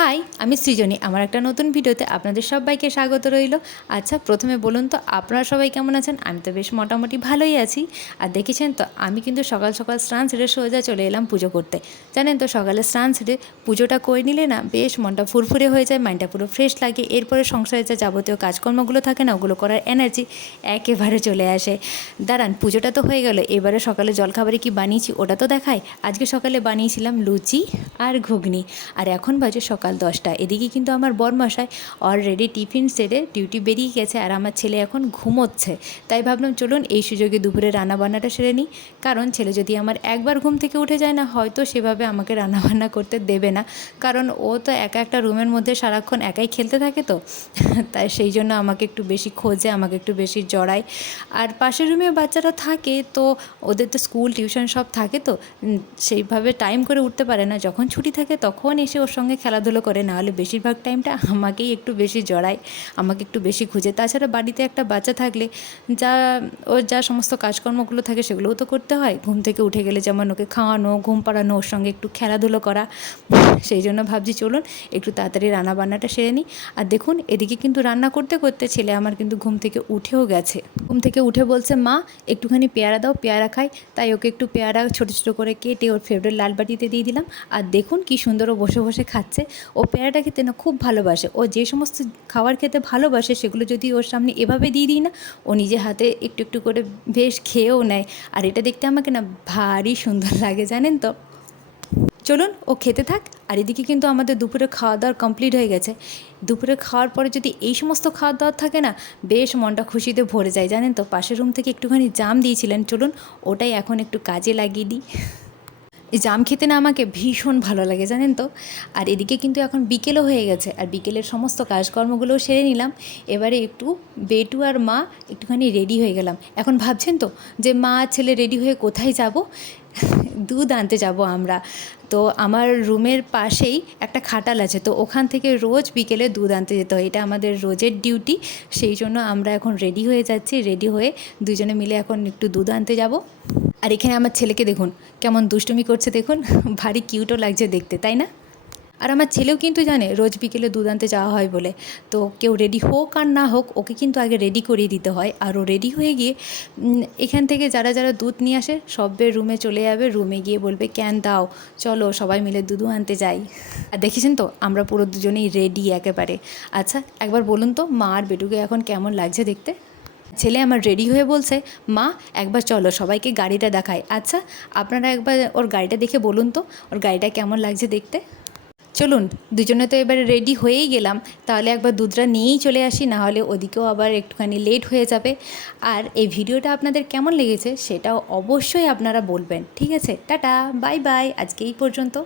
High, আমি সৃজনী। আমার একটা নতুন ভিডিওতে আপনাদের সবাইকে স্বাগত রইল। আচ্ছা প্রথমে বলুন তো, আপনারা সবাই কেমন আছেন? আমি তো বেশ মোটামুটি ভালোই আছি। আর দেখেছেন তো, আমি কিন্তু সকাল সকাল স্নান সেরে সোজা চলে এলাম পুজো করতে। জানেন তো, সকালে স্নান সেরে পুজোটা করে নিলে না, বেশ মনটা ফুরফুরে হয়ে যায়, মাইন্ডটা পুরো ফ্রেশ লাগে। এরপরে সংসারে যা যাবতীয় কাজকর্মগুলো থাকে না, ওগুলো করার এনার্জি একেবারে চলে আসে। দাঁড়ান, পুজোটা তো হয়ে গেল। এবারে সকালে জলখাবারে কি বানিয়েছি, ওটা তো দেখায় আজকে সকালে বানিয়েছিলাম লুচি আর ঘুগনি। আর এখন বাজে সকাল দশটা এদিকে কিন্তু আমার বরমশাই অলরেডি টিফিন সেরে ডিউটি বেরিয়ে গেছে আর আমার ছেলে এখন ঘুমোচ্ছে। তাই ভাবলাম, চলুন এই সুযোগে দুপুরে রান্নাবান্নাটা সেরে নিই। কারণ ছেলে যদি আমার একবার ঘুম থেকে উঠে যায় না, হয়তো সেভাবে আমাকে রান্নাবান্না করতে দেবে না। কারণ ও তো একা একটা রুমের মধ্যে সারাক্ষণ একাই খেলতে থাকে তো। তাই সেই জন্য আমাকে একটু বেশি খোঁজে, আমাকে একটু বেশি জড়ায়। আর পাশের রুমে বাচ্চারা থাকে তো ওদের তো স্কুল, টিউশন সব থাকে তো। সেইভাবে টাইম করে উঠতে পারে না। যখন ছুটি থাকে তখন এসে ওর সঙ্গে খেলাধুলো করে নাহলে বেশিরভাগ টাইমটা আমাকেই একটু বেশি জড়ায়, আমাকে একটু বেশি খুঁজে। তাছাড়া বাড়িতে একটা বাচ্চা থাকলে যা, ওর যা সমস্ত কাজকর্মগুলো থাকে সেগুলোও তো করতে হয়। ঘুম থেকে উঠে গেলে যেমন ওকে খাওয়ানো, ঘুম পাড়ানো, ওর সঙ্গে একটু খেলাধুলো করা, সেই জন্য ভাবছি চলুন একটু তাড়াতাড়ি রান্না বান্নাটা সেরে নিই। আর দেখুন, এদিকে কিন্তু রান্না করতে করতে ছেলে আমার কিন্তু ঘুম থেকে উঠেও গেছে। ঘুম থেকে উঠে বলছে, মা, একটুখানি পেয়ারা দাও, পেয়ারা খাই। তাই ওকে একটু পেয়ারা ছোটো ছোটো করে কেটে ওর ফেভারিট লাল বাটিতে দিয়ে দিলাম। আর দেখুন কি সুন্দর ও বসে বসে খাচ্ছে। ও পেয়ারাটা খেতে না খুব ভালোবাসে। ও যে সমস্ত খাবার খেতে ভালোবাসে, সেগুলো যদি ওর সামনে এভাবে দিয়ে দিই না, ও নিজে হাতে একটু একটু করে বেশ খেয়েও নেয়। আর এটা দেখতে আমাকে না ভারী সুন্দর লাগে, জানেন তো? চলুন, ও খেতে থাক। আর এদিকে কিন্তু আমাদের দুপুরে খাওয়া দাওয়ার কমপ্লিট হয়ে গেছে। দুপুরে খাওয়ার পরে যদি এই সমস্ত খাওয়া দাওয়ার থাকে না, বেশ মনটা খুশিতে ভরে যায়, জানেন তো? পাশের রুম থেকে একটুখানি জাম দিয়েছিলেন। চলুন, ওটাই এখন একটু কাজে লাগিয়ে দিই। জাম খেতে না আমাকে ভীষণ ভালো লাগে, জানেন তো? আর এদিকে কিন্তু এখন বিকেলও হয়ে গেছে, আর বিকেলের সমস্ত কাজকর্মগুলোও সেরে নিলাম। এবারে একটু বেটু আর মা একটুখানি রেডি হয়ে গেলাম। এখন ভাবছেন তো যে মা ছেলে রেডি হয়ে কোথায় যাব? দুধ আনতে যাব আমরা। তো আমার রুমের পাশেই একটা খাটাল আছে, তো ওখান থেকে রোজ বিকেলে দুধ আনতে যেতে হয়। এটা আমাদের রোজের ডিউটি সেই জন্য আমরা এখন রেডি হয়ে যাচ্ছি। রেডি হয়ে দুজনে মিলে এখন একটু দুধ আনতে যাব। আর এখানে আমার ছেলেকে দেখুন, কেমন দুষ্টুমি করছে দেখুন, ভারী কিউটও লাগছে দেখতে, তাই না? আর আমার ছেলেও কিন্তু জানে, রোজ বিকেলে দুধ আনতে যাওয়া হয় বলে। তো কেউ রেডি হোক আর না হোক, ওকে কিন্তু আগে রেডি করিয়ে দিতে হয়। আর ও রেডি হয়ে গিয়ে এখান থেকে যারা যারা দুধ নিয়ে আসে সবের রুমে চলে যাবে রুমে গিয়ে বলবে, ক্যান দাও, চলো, সবাই মিলে দুধও আনতে যাই। আর দেখেছেন তো, আমরা পুরো দুজনেই রেডি একেবারে। আচ্ছা একবার বলুন তো, মা আর বেটুকে এখন কেমন লাগছে দেখতে? ছেলে আমার রেডি হয়ে বলছে, মা, একবার চলো, সবাইকে গাড়িটা দেখায় আচ্ছা আপনারা একবার ওর গাড়িটা দেখে বলুন তো, ওর গাড়িটা কেমন লাগছে দেখতে? চলুন, দুজনে তো এবারে রেডি হয়েই গেলাম, তাহলে একবার দুধটা নিয়েই চলে আসি, না হলে ওদিকেও আবার একটুখানি লেট হয়ে যাবে। আর এই ভিডিওটা আপনাদের কেমন লেগেছে, সেটাও অবশ্যই আপনারা বলবেন, ঠিক আছে? টাটা বাই বাই আজকে এই পর্যন্ত।